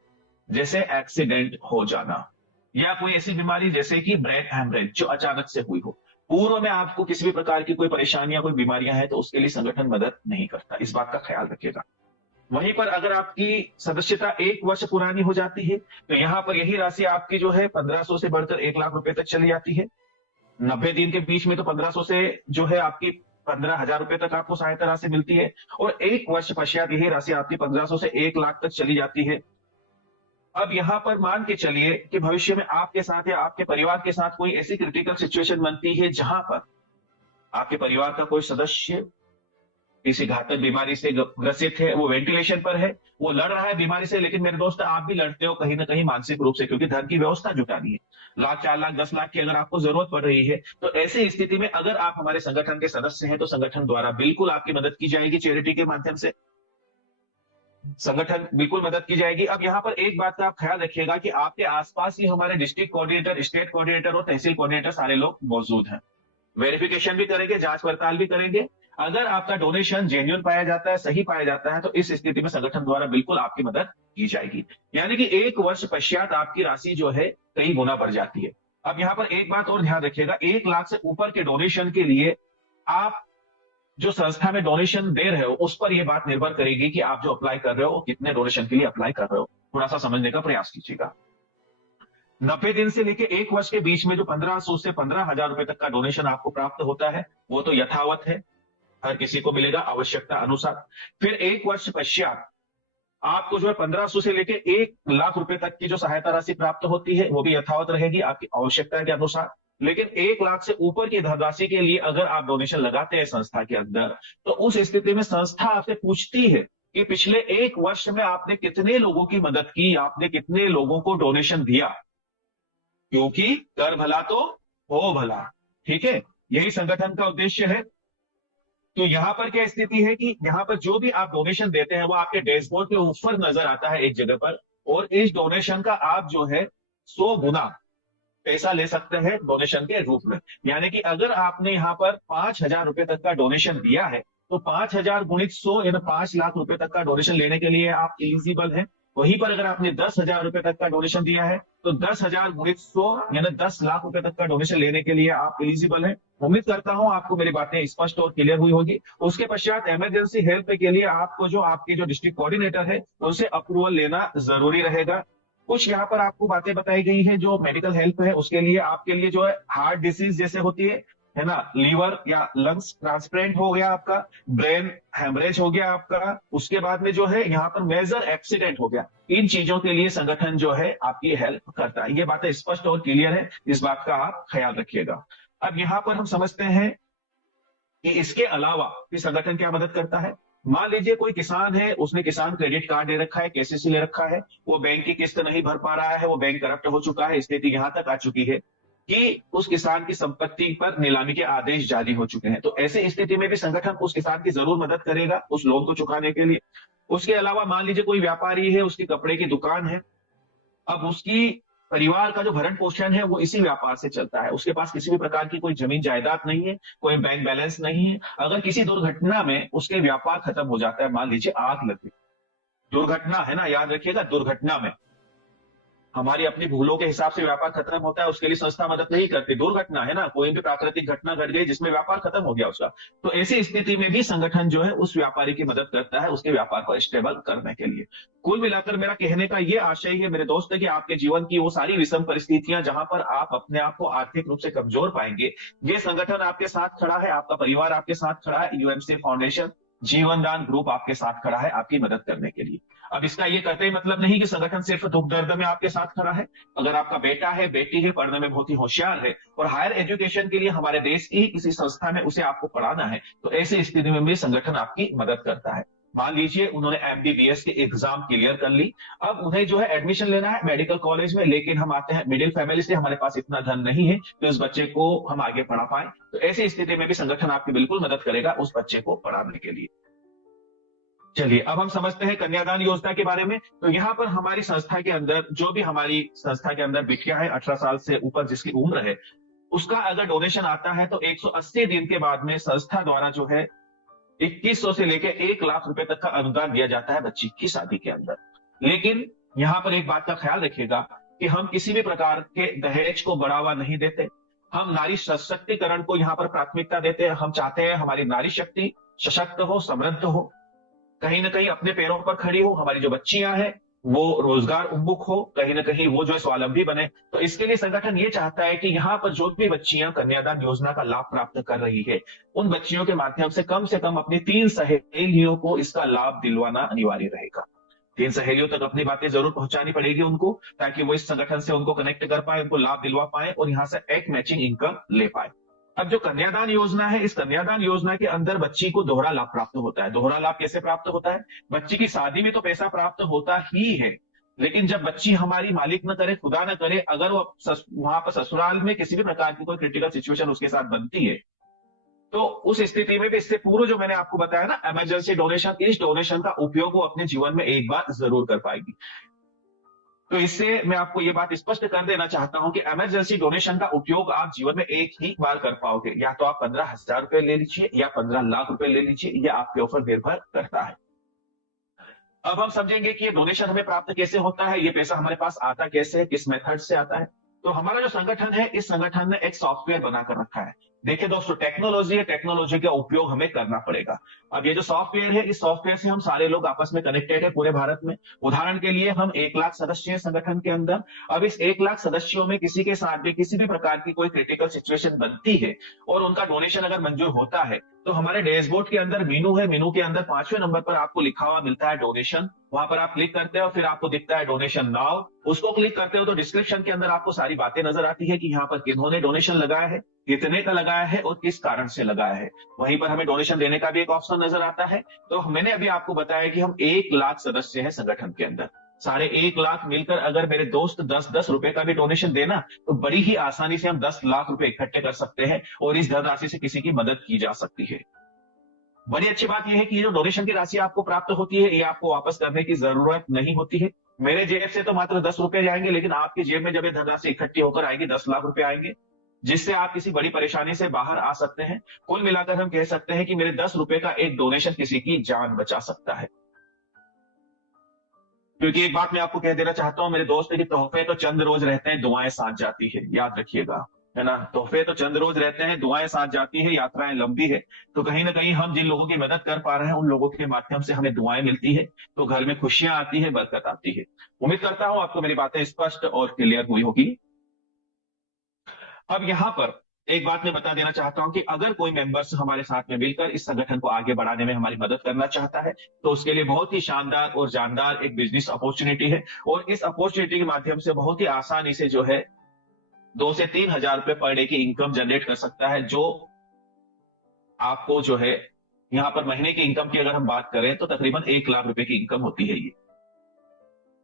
जैसे एक्सीडेंट हो जाना या कोई ऐसी बीमारी जैसे कि ब्रेन हेमरेज जो अचानक से हुई हो। पूर्व में आपको किसी भी प्रकार की कोई परेशानियां, कोई बीमारियां हैं, तो उसके लिए संगठन मदद नहीं करता, इस बात का ख्याल रखिएगा। वहीं पर अगर आपकी सदस्यता 1 वर्ष पुरानी हो जाती है, तो यहां पर यही राशि आपकी जो है 1500 से बढ़कर 1 लाख रुपए तक चली जाती है। 90 दिन के बीच में तो 1500 से जो है आपकी 15,000 रुपए तक आपको सहायता राशि मिलती है और 1 वर्ष पश्चात यही राशि आपकी 1500 से 1 लाख तक चली जाती है। अब यहां पर मान के चलिए कि भविष्य में आपके साथ या आपके परिवार के साथ कोई ऐसी क्रिटिकल सिचुएशन बनती है जहां पर आपके परिवार का कोई सदस्य किसी घातक बीमारी से ग्रसित है, वो वेंटिलेशन पर है, वो लड़ रहा है बीमारी से, लेकिन मेरे दोस्त आप भी लड़ते हो कहीं ना कहीं मानसिक रूप से, क्योंकि धन की व्यवस्था जुटानी है। लाख, 4 लाख, 10 लाख की अगर आपको जरूरत पड़ रही है, तो ऐसी स्थिति में अगर आप हमारे संगठन के सदस्य हैं, तो संगठन द्वारा बिल्कुल आपकी मदद की जाएगी चैरिटी के माध्यम से। संगठन बिल्कुल मदद की जाएगी। अब यहां पर एक बात का आप ख्याल रखिएगा कि आपके आसपास ही हमारे डिस्ट्रिक्ट कोऑर्डिनेटर, स्टेट कोऑर्डिनेटर और तहसील कोऑर्डिनेटर सारे लोग मौजूद हैं। वेरिफिकेशन भी करेंगे, जांच पड़ताल भी करेंगे। अगर आपका डोनेशन जेन्युइन पाया जाता है, सही पाया जाता है, तो इस स्थिति में संगठन द्वारा बिल्कुल आपकी मदद की जाएगी। यानी कि 1 वर्ष पश्चात आपकी राशि जो है कई गुना बढ़ जाती है। अब यहां पर एक बात और ध्यान रखिएगा, 1 लाख से ऊपर के डोनेशन के लिए आप जो संस्था में डोनेशन दे रहे हो, उस पर यह बात निर्भर करेगी कि आप जो अप्लाई कर रहे हो कितने डोनेशन के लिए अप्लाई कर रहे हो। थोड़ा सा समझने का प्रयास कीजिएगा। 90 दिन से लेकर 1 वर्ष के बीच में जो 1500 से 15,000 रुपए तक का डोनेशन आपको प्राप्त होता है, वो तो यथावत है, हर किसी को मिलेगा आवश्यकता अनुसार। फिर 1 वर्ष पश्चात आपको जो है 1500 से लेकर 1 लाख रुपए तक की जो सहायता राशि प्राप्त होती है, वो भी यथावत रहेगी आपकी आवश्यकता के अनुसार। लेकिन 1 लाख से ऊपर की धनराशि के लिए अगर आप डोनेशन लगाते हैं संस्था के अंदर, तो उस स्थिति में संस्था आपसे पूछती है कि पिछले 1 वर्ष में आपने कितने लोगों की मदद की, आपने कितने लोगों को डोनेशन दिया, क्योंकि कर भला तो हो भला। ठीक है, यही संगठन का उद्देश्य है। तो यहां पर क्या स्थिति है कि यहां पर जो भी आप डोनेशन देते हैं, वो आपके डैशबोर्ड के ऊपर नजर आता है एक जगह पर, और इस डोनेशन का आप जो है 100 गुना पैसा ले सकते हैं डोनेशन के रूप में। यानी कि अगर आपने यहां पर 5,000 रुपए तक का डोनेशन दिया है, तो 5,000 गुणित 100 यानी 5 लाख रुपए तक का डोनेशन लेने के लिए आप एलिजिबल हैं। वहीं पर अगर आपने 10,000 रुपए तक का डोनेशन दिया है, तो 10,000 गुणित 100 यानी 10 लाख रुपए तक का डोनेशन लेने के लिए आप एलिजिबल हैं। उम्मीद करता हूं आपको मेरी बातें स्पष्ट और क्लियर हुई होगी। उसके पश्चात इमरजेंसी हेल्प के लिए आपको जो आपके जो डिस्ट्रिक्ट कोऑर्डिनेटर है, उनसे अप्रूवल लेना जरूरी रहेगा। कुछ यहाँ पर आपको बातें बताई गई है जो मेडिकल हेल्प है, उसके लिए आपके लिए जो है हार्ट डिसीज जैसे होती है ना, लीवर या लंग्स ट्रांसप्लांट हो गया आपका, ब्रेन हेमरेज हो गया आपका, उसके बाद में जो है यहाँ पर मेजर एक्सीडेंट हो गया, इन चीजों के लिए संगठन जो है आपकी हेल्प करता है। ये बातें स्पष्ट और क्लियर है, इस बात का आप ख्याल रखिएगा। अब यहाँ पर हम समझते हैं कि इसके अलावा कि संगठन क्या मदद करता है। मान लीजिए कोई किसान है, उसने किसान क्रेडिट कार्ड ले रखा है, केसीसी ले रखा है, वो बैंक की किस्त नहीं भर पा रहा है, वो बैंक करप्ट हो चुका है, स्थिति यहां तक आ चुकी है कि उस किसान की संपत्ति पर नीलामी के आदेश जारी हो चुके हैं। तो ऐसी स्थिति में भी संगठन उस किसान की जरूर मदद करेगा उस लोन को चुकाने के लिए। उसके अलावा मान लीजिए कोई व्यापारी है, उसकी कपड़े की दुकान है, अब उसकी परिवार का जो भरण पोषण है वो इसी व्यापार से चलता है, उसके पास किसी भी प्रकार की कोई जमीन जायदाद नहीं है, कोई बैंक बैलेंस नहीं है। अगर किसी दुर्घटना में उसके व्यापार खत्म हो जाता है, मान लीजिए आग लग गई, दुर्घटना है ना, याद रखिएगा दुर्घटना में, हमारी अपनी भूलों के हिसाब से व्यापार खत्म होता है, उसके लिए संस्था मदद नहीं करती। दुर्घटना है ना, कोई भी प्राकृतिक घटना घट गई जिसमें व्यापार खत्म हो गया उसका, तो ऐसी स्थिति में भी संगठन जो है उस व्यापारी की मदद करता है उसके व्यापार को स्टेबल करने के लिए। कुल मिलाकर मेरा कहने का ये आशय है मेरे दोस्त कि आपके जीवन की वो सारी विषम परिस्थितियां जहां पर आप अपने आप को आर्थिक रूप से कमजोर पाएंगे, ये संगठन आपके साथ खड़ा है, आपका परिवार आपके साथ खड़ा है, यूएमसी फाउंडेशन, जीवन दान ग्रुप आपके साथ खड़ा है आपकी मदद करने के लिए। अब इसका ये कतई मतलब नहीं कि संगठन सिर्फ दुख दर्द में आपके साथ खड़ा है। अगर आपका बेटा है, बेटी है, पढ़ने में बहुत ही होशियार है और हायर एजुकेशन के लिए हमारे देश की ही किसी संस्था में उसे आपको पढ़ाना है, तो ऐसी स्थिति में भी संगठन आपकी मदद करता है। मान लीजिए उन्होंने एमबीबीएस के एग्जाम क्लियर कर ली, अब उन्हें जो है एडमिशन लेना है मेडिकल कॉलेज में, लेकिन हम आते हैं मिडिल फैमिली से, हमारे पास इतना धन नहीं है कि उस बच्चे को हम आगे पढ़ा पाए, तो ऐसी स्थिति में भी संगठन आपकी बिल्कुल मदद करेगा उस बच्चे को पढ़ाने के लिए। चलिए अब हम समझते हैं कन्यादान योजना के बारे में। तो यहाँ पर हमारी संस्था के अंदर जो भी हमारी संस्था के अंदर बिटिया है 18 साल से ऊपर जिसकी उम्र है, उसका अगर डोनेशन आता है तो 180 दिन के बाद में संस्था द्वारा जो है 2100 से लेकर 1 लाख रुपए तक का अनुदान दिया जाता है बच्ची की शादी के अंदर। लेकिन यहाँ पर एक बात का ख्याल रखिएगा कि हम किसी भी प्रकार के दहेज को बढ़ावा नहीं देते, हम नारी सशक्तिकरण को यहाँ पर प्राथमिकता देते हैं। हम चाहते हैं हमारी नारी शक्ति सशक्त हो, समृद्ध हो, कहीं ना कहीं अपने पैरों पर खड़ी हो, हमारी जो बच्चियां हैं वो रोजगार उन्मुख हो, कहीं ना कहीं वो जो है स्वावलंबी बने। तो इसके लिए संगठन ये चाहता है कि यहाँ पर जो भी बच्चियां कन्यादान योजना का लाभ प्राप्त कर रही है, उन बच्चियों के माध्यम से कम अपनी 3 सहेलियों को इसका लाभ दिलवाना अनिवार्य रहेगा। 3 सहेलियों तक अपनी बातें जरूर पहुंचानी पड़ेगी उनको, ताकि वो इस संगठन से उनको कनेक्ट कर पाए, उनको लाभ दिलवा पाए और यहाँ से एक मैचिंग इनकम ले पाए। अब जो कन्यादान योजना है, इस कन्यादान योजना के अंदर बच्ची को दोहरा लाभ प्राप्त होता है। दोहरा लाभ कैसे प्राप्त होता है? बच्ची की शादी में तो पैसा प्राप्त होता ही है, लेकिन जब बच्ची हमारी मालिक न करे, खुदा न करे, अगर वो वहां पर ससुराल में किसी भी प्रकार की कोई क्रिटिकल सिचुएशन उसके साथ बनती है, तो उस स्थिति में भी इससे पूर्व जो मैंने आपको बताया ना इमरजेंसी डोनेशन, इस डोनेशन का उपयोग वो अपने जीवन में एक बार जरूर कर पाएगी। तो इससे मैं आपको ये बात स्पष्ट कर देना चाहता हूं कि इमरजेंसी डोनेशन का उपयोग आप जीवन में एक ही बार कर पाओगे। या तो आप 15,000 रुपए ले लीजिए या 15 लाख रुपए ले लीजिए, यह आपके ऊपर निर्भर करता है। अब हम समझेंगे कि ये डोनेशन हमें प्राप्त कैसे होता है, ये पैसा हमारे पास आता कैसे है, किस मेथड से आता है। तो हमारा जो संगठन है, इस संगठन ने एक सॉफ्टवेयर बनाकर रखा है। देखिए दोस्तों, टेक्नोलॉजी है, टेक्नोलॉजी का उपयोग हमें करना पड़ेगा। अब ये जो सॉफ्टवेयर है, इस सॉफ्टवेयर से हम सारे लोग आपस में कनेक्टेड है पूरे भारत में। उदाहरण के लिए हम 1 लाख सदस्य हैं संगठन के अंदर। अब इस 1 लाख सदस्यों में किसी के साथ भी किसी भी प्रकार की कोई क्रिटिकल सिचुएशन बनती है और उनका डोनेशन अगर मंजूर होता है, तो हमारे डैशबोर्ड के अंदर मेनू है, मेनू के अंदर 5वें नंबर पर आपको लिखा हुआ मिलता है डोनेशन। वहां पर आप क्लिक करते हो, फिर आपको दिखता है डोनेशन नाउ। उसको क्लिक करते हो तो डिस्क्रिप्शन के अंदर आपको सारी बातें नजर आती है कि यहाँ पर किन्होंने डोनेशन लगाया है, कितने का लगाया है और किस कारण से लगाया है। वहीं पर हमें डोनेशन देने का भी एक ऑप्शन नजर आता है। तो मैंने अभी आपको बताया कि हम 1 लाख सदस्य हैं संगठन के अंदर। सारे 1 लाख मिलकर अगर मेरे दोस्त 10-10 रुपए का भी डोनेशन देना, तो बड़ी ही आसानी से हम 10 लाख रुपए इकट्ठे कर सकते हैं और इस धनराशि से किसी की मदद की जा सकती है। बड़ी अच्छी बात यह है कि ये जो डोनेशन की राशि आपको प्राप्त होती है, ये आपको वापस करने की जरूरत नहीं होती है। मेरे जेब से तो मात्र 10 रुपए जाएंगे, लेकिन आपकी जेब में जब ये धनराशि इकट्ठी होकर आएगी 10 लाख रुपए आएंगे, जिससे आप किसी बड़ी परेशानी से बाहर आ सकते हैं। कुल मिलाकर हम कह सकते हैं कि मेरे 10 रुपए का एक डोनेशन किसी की जान बचा सकता है। क्योंकि एक बात मैं आपको कह देना चाहता हूं मेरे दोस्त, कि तोहफे तो चंद रोज रहते हैं, दुआएं साथ जाती है, याद रखिएगा, है ना। तोहफे तो चंद रोज रहते हैं, दुआएं साथ जाती है, यात्राएं लंबी है। तो कहीं ना कहीं हम जिन लोगों की मदद कर पा रहे हैं, उन लोगों के माध्यम से हमें दुआएं मिलती है, तो घर में खुशियां आती है, बरकत आती है। उम्मीद करता हूं आपको मेरी बातें स्पष्ट और क्लियर हुई होगी। अब यहां पर एक बात मैं बता देना चाहता हूं कि अगर कोई मेंबर्स हमारे साथ में मिलकर इस संगठन को आगे बढ़ाने में हमारी मदद करना चाहता है, तो उसके लिए बहुत ही शानदार और जानदार एक बिजनेस अपॉर्चुनिटी है। और इस अपॉर्चुनिटी के माध्यम से बहुत ही आसानी से जो है 2 से 3 हजार रुपए पर डे की इनकम जनरेट कर सकता है, जो आपको जो है यहां पर महीने की इनकम की अगर हम बात करें तो तकरीबन 1 लाख रुपए की इनकम होती है ये।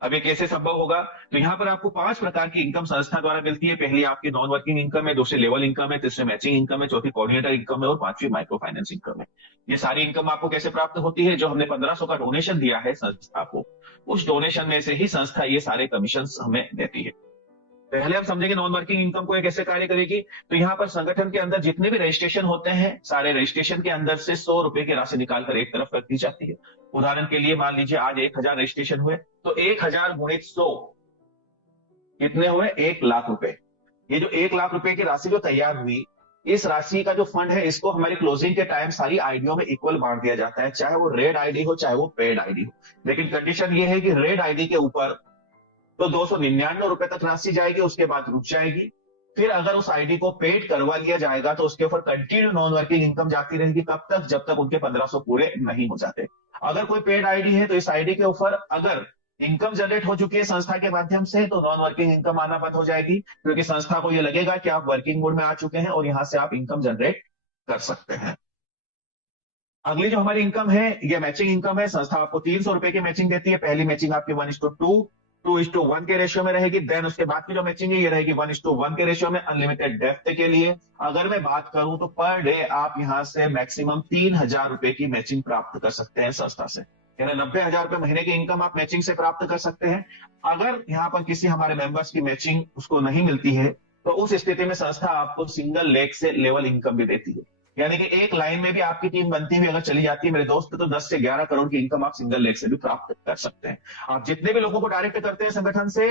अब ये कैसे संभव होगा? तो यहां पर आपको 5 प्रकार की इनकम संस्था द्वारा मिलती है। पहली आपकी नॉन वर्किंग इनकम है, दूसरी लेवल इनकम है, तीसरी मैचिंग इनकम है, चौथी कोऑर्डिनेटर इनकम है और 5वीं माइक्रो फाइनेंस इनकम है। ये सारी इनकम आपको कैसे प्राप्त होती है? जो हमने 1500 का डोनेशन दिया है संस्था को, उस डोनेशन में से ही संस्था ये सारे कमीशन हमें देती है। पहले हम समझेंगे नॉन वर्किंग इनकम को ये कैसे कार्य करेगी। तो यहाँ पर संगठन के अंदर जितने भी रजिस्ट्रेशन होते हैं, सारे रजिस्ट्रेशन के अंदर से 100 रुपए की राशि निकालकर एक तरफ रख दी जाती है। उदाहरण के लिए मान लीजिए आज 1000 रजिस्ट्रेशन हुए, तो 1000 गुणित 100 कितने हुए? 1 लाख रुपए। ये जो 1 लाख रुपए की राशि जो तैयार हुई, इस राशि का जो फंड है इसको हमारी क्लोजिंग के टाइम सारी आईडियों में इक्वल बांट दिया जाता है, चाहे वो रेड आईडी हो चाहे वो पेड आईडी हो। लेकिन कंडीशन ये है कि रेड आईडी के ऊपर तो 299 रुपए तक राशि जाएगी, उसके बाद रुक जाएगी। फिर अगर उस आईडी को पेड करवा लिया जाएगा तो उसके ऊपर कंटिन्यू नॉन वर्किंग इनकम जाती रहेगी, कब तक? जब तक उनके 1500 पूरे नहीं हो जाते। अगर कोई पेड आईडी है तो इस आईडी के ऊपर अगर इनकम जनरेट हो चुकी है संस्था के माध्यम से तो नॉन वर्किंग इनकम आना बंद हो जाएगी, क्योंकि संस्था को यह लगेगा कि आप वर्किंग मोड में आ चुके हैं और यहां से आप इनकम जनरेट कर सकते हैं। अगली जो हमारी इनकम है ये मैचिंग इनकम है। संस्था आपको 300 रुपए की मैचिंग देती है। पहली मैचिंग आपकी 1:2, 2:1 के रेशियो में रहेगी। देन उसके बाद की जो मैचिंग है ये रहेगी 1:1 के रेशियो में, अनलिमिटेड डेप्थ के लिए। अगर मैं बात करूं तो पर डे आप यहां से मैक्सिमम 3,000 रुपए की मैचिंग प्राप्त कर सकते हैं संस्था से, यानी 90,000 रुपए महीने की इनकम आप मैचिंग से प्राप्त कर सकते हैं। अगर यहाँ पर किसी हमारे मेंबर्स की मैचिंग उसको नहीं मिलती है तो उस स्थिति में संस्था आपको सिंगल लेग से लेवल इनकम भी देती है, यानी कि एक लाइन में भी आपकी टीम बनती हुई अगर चली जाती है मेरे दोस्त तो 10 से 11 करोड़ की इनकम आप सिंगल लेग से भी प्राप्त कर सकते हैं। आप जितने भी लोगों को डायरेक्ट करते हैं संगठन से,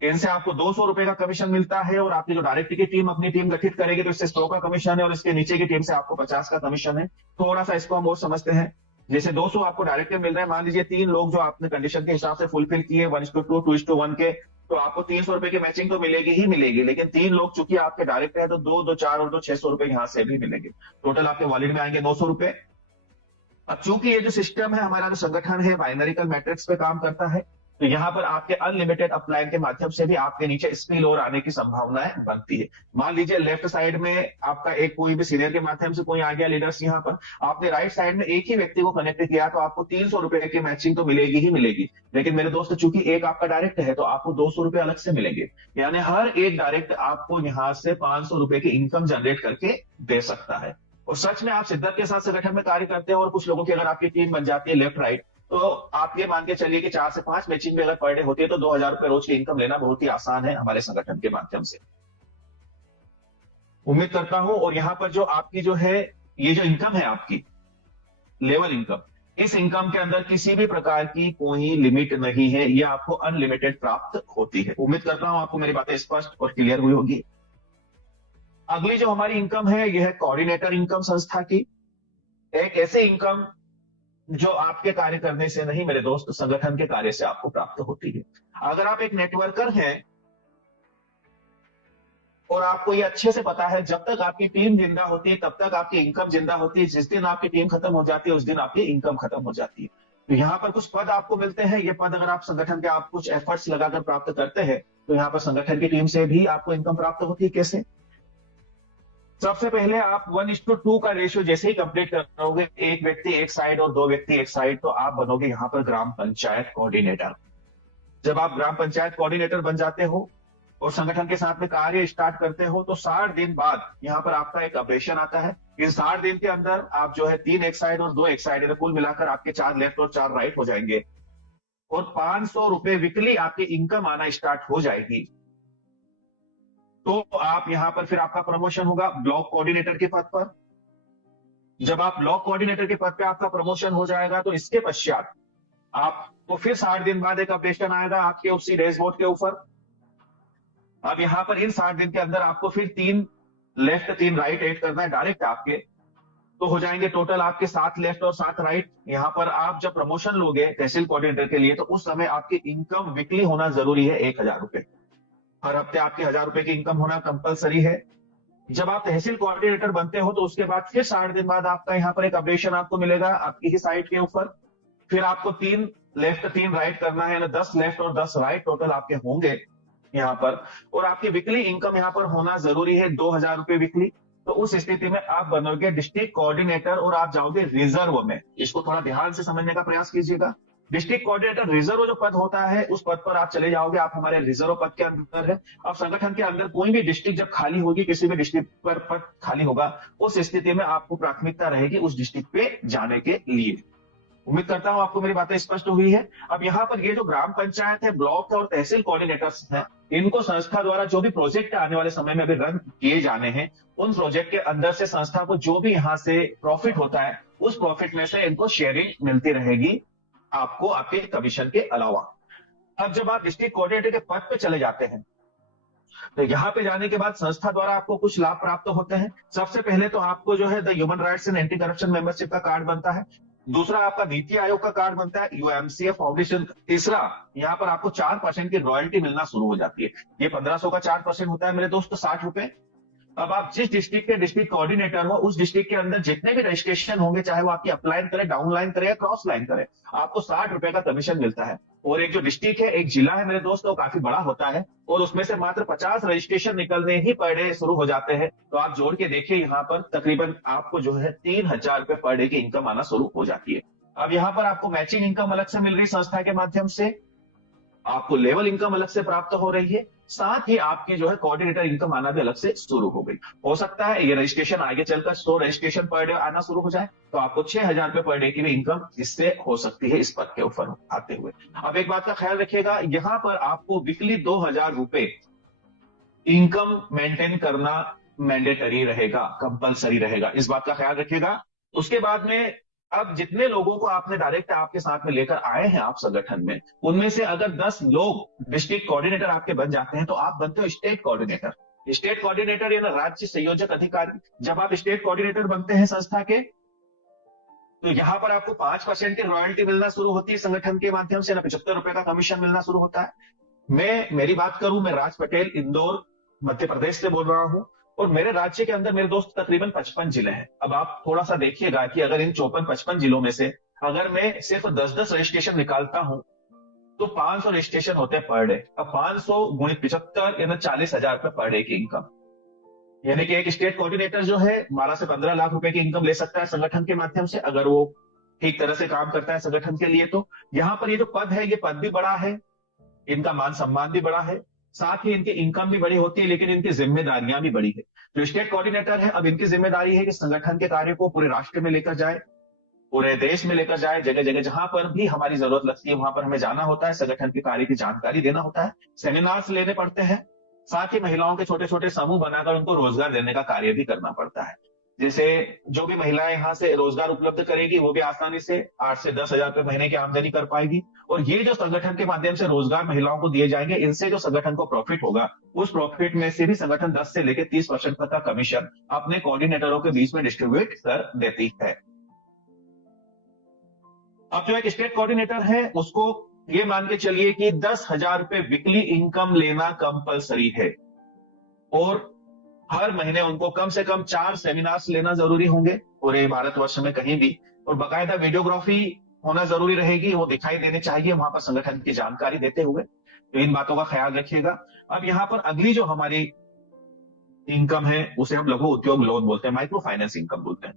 इनसे आपको 200 रुपए का कमीशन मिलता है, और आपकी जो डायरेक्ट की टीम अपनी टीम गठित करेगी तो इससे 100 का कमीशन है, और इसके नीचे की टीम से आपको 50 का कमीशन है। थोड़ा सा इसको हम और समझते हैं। जैसे 200 आपको डायरेक्ट मिल रहे हैं, मान लीजिए 3 लोग जो आपने कंडीशन के हिसाब से फुलफिल किए 1:2, 2:1 के, तो आपको 300 रुपए की मैचिंग तो मिलेगी ही मिलेगी, लेकिन 3 लोग चूंकि आपके डायरेक्ट है तो 2, 2, 4 और 2, 600 रुपए यहां से भी मिलेंगे। टोटल आपके वॉलेट में आएंगे 900 रुपए। अब चूंकि ये जो सिस्टम है हमारा जो संगठन है बाइनरिकल मैट्रिक्स पे काम करता है, तो यहाँ पर आपके अनलिमिटेड अपलाइन के माध्यम से भी आपके नीचे स्पिल ओवर आने की संभावनाएं बनती है। मान लीजिए लेफ्ट साइड में आपका एक कोई भी सीनियर के माध्यम से कोई आ गया लीडर्स, यहाँ पर आपने राइट साइड में एक ही व्यक्ति को कनेक्ट किया तो आपको 300 रुपए की मैचिंग तो मिलेगी ही मिलेगी, लेकिन मेरे दोस्त चूंकि एक आपका डायरेक्ट है तो आपको 200 रुपए अलग से मिलेंगे, यानी हर एक डायरेक्ट आपको यहां से 500 रुपए की इनकम जनरेट करके दे सकता है। और सच में आप शिद्दत के साथ संगठन में कार्य करते हैं और कुछ लोगों की अगर आपकी टीम बन जाती है लेफ्ट राइट, तो आप ये मान के चलिए कि 4 से 5 मैचिंग भी अगर पर डे होती है तो 2,000 रुपए रोज की इनकम लेना बहुत ही आसान है हमारे संगठन के माध्यम से। उम्मीद करता हूं। और यहां पर जो आपकी जो है ये जो इनकम है आपकी लेवल इनकम, इस इनकम के अंदर किसी भी प्रकार की कोई लिमिट नहीं है, ये आपको अनलिमिटेड प्राप्त होती है। उम्मीद करता हूं आपको मेरी बातें स्पष्ट और क्लियर हुई होगी। अगली जो हमारी इनकम है यह है कोऑर्डिनेटर इनकम संस्था की। एक ऐसे इनकम जो आपके कार्य करने से नहीं मेरे दोस्त, संगठन के कार्य से आपको प्राप्त होती है। अगर आप एक नेटवर्कर हैं और आपको ये अच्छे से पता है जब तक आपकी टीम जिंदा होती है तब तक आपकी इनकम जिंदा होती है, जिस दिन आपकी टीम खत्म हो जाती है उस दिन आपकी इनकम खत्म हो जाती है। तो यहाँ पर कुछ पद आपको मिलते हैं, ये पद अगर आप संगठन के आप कुछ एफर्ट्स लगाकर प्राप्त करते हैं तो यहाँ पर संगठन की टीम से भी आपको इनकम प्राप्त होती है। कैसे? सबसे पहले आप 1:2 का रेशियो जैसे ही कंप्लीट करोगे, एक व्यक्ति एक साइड और 2 व्यक्ति एक साइड, तो आप बनोगे यहाँ पर ग्राम पंचायत कोऑर्डिनेटर। जब आप ग्राम पंचायत कोऑर्डिनेटर बन जाते हो और संगठन के साथ में कार्य स्टार्ट करते हो तो 60 दिन बाद यहाँ पर आपका एक अपडेशन आता है। इन 60 दिन के अंदर आप जो है 3 एक साइड और 2 एक साइड, कुल मिलाकर आपके 4 लेफ्ट और 4 राइट हो जाएंगे, और 500 रुपए वीकली आपकी इनकम आना स्टार्ट हो जाएगी। तो आप यहां पर फिर आपका प्रमोशन होगा ब्लॉक कोऑर्डिनेटर के पद पर। जब आप ब्लॉक कोऑर्डिनेटर के पद पे आपका प्रमोशन हो जाएगा तो इसके पश्चात आपको फिर 60 दिन बाद एक अपडेशन आएगा आपके उसी डैशबोर्ड के ऊपर। अब यहां पर इन 60 दिन के अंदर आपको फिर 3 लेफ्ट 3 राइट ऐड करना है डायरेक्ट आपके, तो हो जाएंगे टोटल आपके 7 लेफ्ट और 7 राइट। यहां पर आप जब प्रमोशन लोगे तहसील कोऑर्डिनेटर के लिए तो उस समय आपकी इनकम वीकली होना जरूरी है 1,000 रुपए। हर हफ्ते आपकी 1,000 रुपए की इनकम होना कंपलसरी है। जब आप तहसील कोऑर्डिनेटर बनते हो तो उसके बाद फिर 60 दिन बाद आपका यहाँ पर एक अपडेशन आपको मिलेगा आपकी ही साइट के ऊपर। फिर आपको 3 लेफ्ट 3 राइट करना है, यानी 10 लेफ्ट और 10 राइट टोटल आपके होंगे यहाँ पर, और आपकी वीकली इनकम यहाँ पर होना जरूरी है 2,000 रुपए वीकली। तो उस स्थिति में आप बनोगे डिस्ट्रिक्ट कोऑर्डिनेटर और आप जाओगे रिजर्व में। इसको थोड़ा ध्यान से समझने का प्रयास कीजिएगा। डिस्ट्रिक्ट कोऑर्डिनेटर रिजर्व जो पद होता है उस पद पर आप चले जाओगे, आप हमारे रिजर्व पद के अंदर है। अब संगठन के अंदर कोई भी डिस्ट्रिक्ट जब खाली होगी, किसी भी डिस्ट्रिक्ट पर पद खाली होगा, उस स्थिति में आपको प्राथमिकता रहेगी उस डिस्ट्रिक्ट पे जाने के लिए। उम्मीद करता हूं आपको मेरी बातें स्पष्ट हुई है। अब यहाँ पर ये जो ग्राम पंचायत है, ब्लॉक और तहसील कोऑर्डिनेटर्स हैं, इनको संस्था द्वारा जो भी प्रोजेक्ट आने वाले समय में अभी रन किए जाने हैं, उन प्रोजेक्ट के अंदर से संस्था को जो भी यहाँ से प्रॉफिट होता है उस प्रॉफिट में से इनको शेयरिंग मिलती रहेगी आपको आपके कमीशन के अलावा। अब जब आप डिस्ट्रिक्ट कोऑर्डिनेटर के पद पे चले जाते हैं, तो यहाँ पे जाने के बाद संस्था द्वारा आपको कुछ लाभ प्राप्त होते हैं। सबसे पहले तो आपको जो है the human rights and anti corruption membership का कार्ड बनता है। दूसरा आपका नीति आयोग का कार्ड बनता है, यूएमसीएफ फाउंडेशन। तीसरा, यहाँ पर आपको 4% की रॉयल्टी मिलना शुरू हो जाती है। ये 1500 का 4% होता है मेरे दोस्त, 60 रुपए। अब आप जिस डिस्ट्रिक्ट के डिस्ट्रिक्ट कोऑर्डिनेटर हो, उस डिस्ट्रिक्ट के अंदर जितने भी रजिस्ट्रेशन होंगे, चाहे वो आपकी अपलाइन करे, डाउन लाइन करे या क्रॉस लाइन करे, आपको 60 रुपए का कमीशन मिलता है। और एक जो डिस्ट्रिक्ट है, एक जिला है मेरे दोस्त, वो काफी बड़ा होता है और उसमें से मात्र 50 रजिस्ट्रेशन निकलने ही पर डे शुरू हो जाते हैं। तो आप जोड़ के देखिए, यहाँ पर तकरीबन आपको जो है 3000 रुपए पर डे की इनकम आना शुरू हो जाती है। अब यहाँ पर आपको मैचिंग इनकम अलग से मिल रही संस्था के माध्यम से, आपको लेवल इनकम अलग से प्राप्त हो रही है, साथ ही आपकी जो है कोऑर्डिनेटर इनकम आना भी अलग से शुरू हो गई। हो सकता है ये रजिस्ट्रेशन आगे चलकर 100 रजिस्ट्रेशन पर डे आना शुरू हो जाए, तो आपको 6000 रुपए पर डे की भी इनकम इससे हो सकती है, इस पद के ऊपर आते हुए। अब एक बात का ख्याल रखिएगा, यहां पर आपको वीकली 2000 रुपए इनकम मेंटेन करना मैंडेटरी रहेगा, कंपलसरी रहेगा, इस बात का ख्याल रखिएगा। उसके बाद में अब जितने लोगों को आपने डायरेक्ट आपके साथ में लेकर आए हैं आप संगठन में, उनमें से अगर 10 लोग डिस्ट्रिक्ट कोऑर्डिनेटर आपके बन जाते हैं, तो आप बनते हो स्टेट कोऑर्डिनेटर। स्टेट कोऑर्डिनेटर या राज्य संयोजक अधिकारी। जब आप स्टेट कोऑर्डिनेटर बनते हैं संस्था के, तो यहां पर आपको 5% की रॉयल्टी मिलना शुरू होती है संगठन के माध्यम से, ना 75 रुपए का कमीशन मिलना शुरू होता है। मेरी बात करूं, मैं राज पटेल, इंदौर, मध्य प्रदेश से बोल रहा हूं, और मेरे राज्य के अंदर मेरे दोस्त तकरीबन 55 जिले हैं। अब आप थोड़ा सा देखिएगा कि अगर इन 54-55 जिलों में से अगर मैं सिर्फ 10-10 रजिस्ट्रेशन निकालता हूं, तो 500 रजिस्ट्रेशन होते हैं पर डे। अब 500 गुणित 75 यानी 40,000 रुपए पर डे की इनकम। यानी कि एक स्टेट कोऑर्डिनेटर जो है 12 से 15 लाख रुपए की इनकम ले सकता है संगठन के माध्यम से, अगर वो ठीक तरह से काम करता है संगठन के लिए। तो यहां पर ये जो पद है, ये पद भी बड़ा है, इनका मान सम्मान भी बड़ा है, साथ ही इनकी इनकम भी बड़ी होती है, लेकिन इनकी जिम्मेदारियां भी बड़ी है। जो स्टेट कोऑर्डिनेटर है, अब इनकी जिम्मेदारी है कि संगठन के कार्य को पूरे राष्ट्र में लेकर जाए, पूरे देश में लेकर जाए, जगह जगह जहां पर भी हमारी जरूरत लगती है वहां पर हमें जाना होता है, संगठन के कार्य की जानकारी देना होता है, सेमिनार्स लेने पड़ते हैं। साथ ही महिलाओं के छोटे छोटे समूह बनाकर उनको रोजगार देने का कार्य भी करना पड़ता है। जैसे जो भी महिलाएं यहाँ से रोजगार उपलब्ध करेगी, वो भी आसानी से 8 से 10,000 रुपए महीने की आमदनी कर पाएगी। और ये जो संगठन के माध्यम से रोजगार महिलाओं को दिए जाएंगे, इनसे जो संगठन को प्रॉफिट होगा, उस प्रॉफिट में से भी संगठन 10 से लेकर 30% तक का कमीशन अपने कोऑर्डिनेटरों के बीच में डिस्ट्रीब्यूट कर देती है। अब जो एक स्टेट कोऑर्डिनेटर है, उसको ये मान के चलिए कि 10,000 रुपए वीकली इनकम लेना कंपलसरी है, और हर महीने उनको कम से कम 4 सेमिनार्स लेना जरूरी होंगे पूरे भारतवर्ष में कहीं भी, और बाकायदा वीडियोग्राफी होना जरूरी रहेगी, वो दिखाई देनी चाहिए वहां पर संगठन की जानकारी देते हुए। तो इन बातों का ख्याल रखिएगा। अब यहां पर अगली जो हमारी इनकम है, उसे हम लघु उद्योग लोन बोलते हैं, माइक्रो फाइनेंस इनकम बोलते हैं।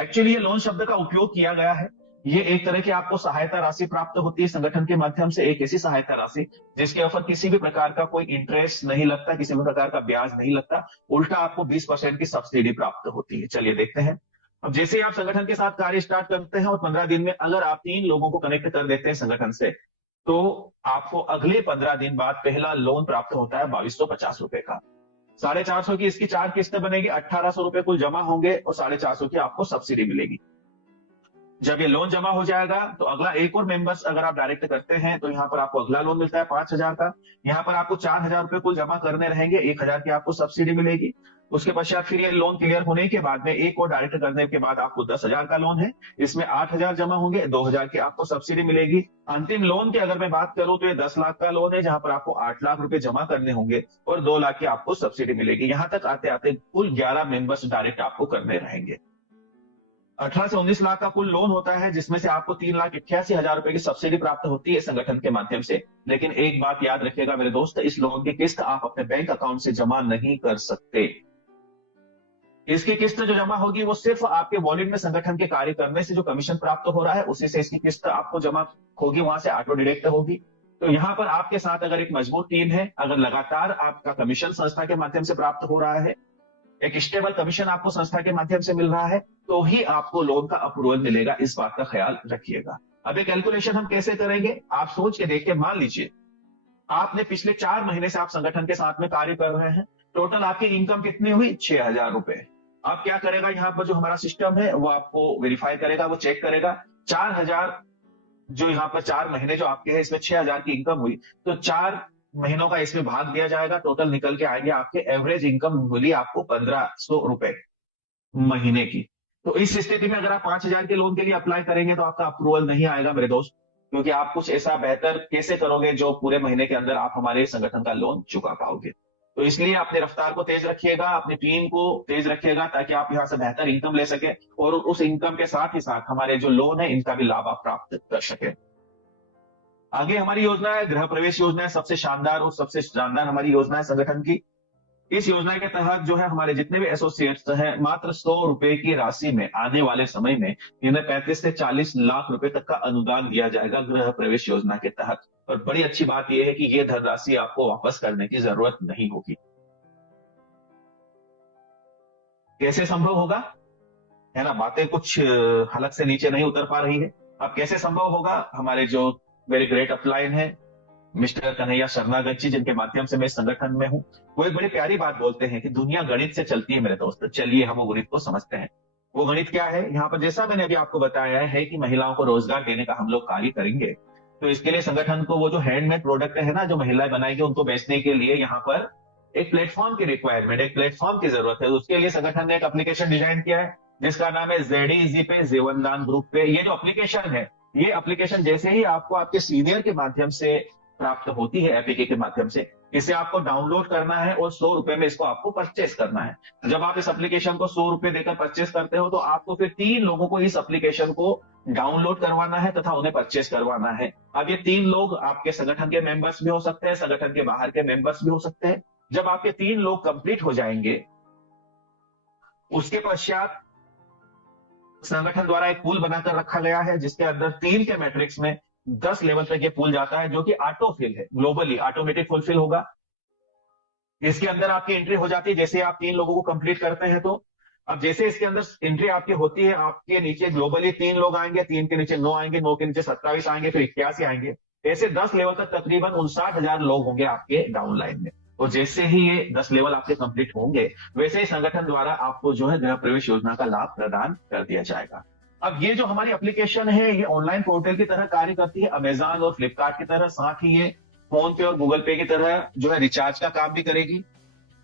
एक्चुअली ये लोन शब्द का उपयोग किया गया है, ये एक तरह की आपको सहायता राशि प्राप्त होती है संगठन के माध्यम से, एक ऐसी सहायता राशि जिसके ऊपर किसी भी प्रकार का कोई इंटरेस्ट नहीं लगता, किसी भी प्रकार का ब्याज नहीं लगता, उल्टा आपको 20% की सब्सिडी प्राप्त होती है। चलिए देखते हैं। अब जैसे ही आप संगठन के साथ कार्य स्टार्ट करते हैं और 15 दिन में अगर आप 3 लोगों को कनेक्ट कर देते हैं संगठन से, तो आपको अगले 15 दिन बाद पहला लोन प्राप्त होता है 2250 रुपए का। 450 की इसकी 4 किस्तें बनेगी, 1800 रुपए कुल जमा होंगे और 450 की आपको सब्सिडी मिलेगी। जब ये लोन जमा हो जाएगा, तो अगला एक और मेंबर्स अगर आप डायरेक्ट करते हैं, तो यहाँ पर आपको अगला लोन मिलता है 5,000 का। यहाँ पर आपको 4,000 रुपए कुल जमा करने रहेंगे, 1,000 की आपको सब्सिडी मिलेगी। उसके पश्चात फिर ये लोन क्लियर होने के बाद में एक और डायरेक्ट करने के बाद आपको 10,000 का लोन है, इसमें 8,000 जमा होंगे, 2,000 की आपको सब्सिडी मिलेगी। अंतिम लोन की अगर मैं बात करूं, तो ये 10 लाख का लोन है, जहां पर आपको 8 लाख रुपए जमा करने होंगे और 2 लाख की आपको सब्सिडी मिलेगी। यहां तक आते आते कुल 11 मेंबर्स डायरेक्ट आपको करने रहेंगे। 18 से 19 लाख का कुल लोन होता है, जिसमें से आपको 3,88,000 रुपए की सब्सिडी प्राप्त होती है संगठन के माध्यम से। लेकिन एक बात याद रखिएगा मेरे दोस्त, इस लोन की किस्त आप अपने बैंक अकाउंट से जमा नहीं कर सकते। इसकी किस्त जो जमा होगी, वो सिर्फ आपके वॉलेट में संगठन के कार्य करने से जो कमीशन प्राप्त हो रहा है, उसी से इसकी किस्त आपको जमा होगी, वहां से ऑटो डिडक्ट होगी। तो यहां पर आपके साथ अगर एक मजबूत टीम है, अगर लगातार आपका कमीशन संस्था के माध्यम से प्राप्त हो रहा है, एक स्टेबल कमीशन आपको संस्था के माध्यम से मिल रहा है, तो ही आपको लोन का अप्रूवल मिलेगा, इस बात का ख्याल रखिएगा। अब ये कैलकुलेशन हम कैसे करेंगे, आप सोच के देखिए। मान लीजिए आपने पिछले 4 महीने से आप संगठन के साथ में कार्य कर रहे हैं, टोटल आपकी इनकम कितनी हुई, 6,000 रुपए। आप क्या करेगा, यहां पर जो हमारा सिस्टम है वो आपको वेरीफाई करेगा, वो चेक करेगा 4,000 जो यहाँ पर 4 महीने जो आपके हैं, इसमें 6,000 की इनकम हुई, तो 4 महीनों का इसमें भाग दिया जाएगा, टोटल निकल के आएंगे आपके एवरेज इनकम मिली आपको 1,500 रुपए महीने की। तो इस स्थिति में अगर आप 5,000 के लोन के लिए अप्लाई करेंगे तो आपका अप्रूवल नहीं आएगा मेरे दोस्त, क्योंकि आप कुछ ऐसा बेहतर कैसे करोगे जो पूरे महीने के अंदर आप हमारे संगठन का लोन चुका पाओगे। तो इसलिए अपने रफ्तार को तेज रखिएगा, अपनी टीम को तेज रखिएगा, ताकि आप यहाँ से बेहतर इनकम ले सके और उस इनकम के साथ ही साथ हमारे जो लोन है इनका भी लाभ आप प्राप्त कर सके। आगे हमारी योजना है गृह प्रवेश योजना है, सबसे शानदार और सबसे शानदार हमारी योजना है संगठन की। इस योजना के तहत जो है हमारे जितने भी एसोसिएट्स हैं, मात्र 100 रुपए की राशि में आने वाले समय में इन्हें 35 से 40 लाख रुपए तक का अनुदान दिया जाएगा गृह प्रवेश योजना के तहत। और बड़ी अच्छी बात यह है कि यह धनराशि आपको वापस करने की जरूरत नहीं होगी। कैसे संभव होगा, है ना, बातें कुछ हलक से नीचे नहीं उतर पा रही है। अब कैसे संभव होगा, हमारे जो वेरी ग्रेट अपलाइन है मिस्टर कन्हैया शरणागत जी, जिनके माध्यम से मैं इस संगठन में हूं, वो एक बड़ी प्यारी बात बोलते हैं कि दुनिया गणित से चलती है मेरे दोस्त। चलिए हम वो गणित को समझते हैं। वो गणित क्या है, यहाँ पर जैसा मैंने अभी आपको बताया है कि महिलाओं को रोजगार देने का हम लोग कार्य करेंगे, तो इसके लिए संगठन को वो जो हैंडमेड प्रोडक्ट है ना, जो महिलाएं बनाएंगी, उनको बेचने के लिए यहाँ पर एक प्लेटफॉर्म की रिक्वायरमेंट, एक प्लेटफॉर्म की जरूरत है। उसके लिए संगठन ने एक एप्लीकेशन डिजाइन किया है जिसका नाम है ZEZ पे, जीवनदान ग्रुप पे। ये जो एप्लीकेशन है, ये एप्लीकेशन जैसे ही आपको आपके सीनियर के माध्यम से प्राप्त होती है, एपीके के माध्यम से, इसे आपको डाउनलोड करना है और 100 रुपए में इसको आपको परचेस करना है। जब आप इस एप्लीकेशन को 100 रुपए देकर परचेस करते हो तो आपको फिर 3 लोगों को इस एप्लीकेशन को डाउनलोड करवाना है तथा उन्हें परचेस करवाना है। अब ये 3 लोग आपके संगठन के मेंबर्स भी हो सकते हैं, संगठन के बाहर के मेंबर्स भी हो सकते हैं। जब आपके 3 लोग कंप्लीट हो जाएंगे, उसके पश्चात संगठन द्वारा एक पूल बनाकर रखा गया है जिसके अंदर 3 के मैट्रिक्स में 10 लेवल तक ये पूल जाता है, जो कि ऑटोफिल है, ग्लोबली ऑटोमेटिक फुलफिल होगा। इसके अंदर आपकी एंट्री हो जाती है जैसे आप 3 लोगों को कंप्लीट करते हैं। तो अब जैसे इसके अंदर एंट्री आपकी होती है, आपके नीचे ग्लोबली 3 लोग आएंगे, 3 के नीचे 9 आएंगे, 9 के नीचे 27 आएंगे, फिर 81 आएंगे। ऐसे 10 लेवल तक तकरीबन 59,000 लोग होंगे आपके डाउन लाइन में। और जैसे ही ये 10 लेवल आपके कंप्लीट होंगे, वैसे ही संगठन द्वारा आपको जो है गृह प्रवेश योजना का लाभ प्रदान कर दिया जाएगा। अब ये जो हमारी एप्लीकेशन है, ये ऑनलाइन पोर्टल की तरह कार्य करती है, अमेजॉन और फ्लिपकार्ट की तरह। साथ ही ये फोन पे और गूगल पे की तरह जो है रिचार्ज का काम भी करेगी।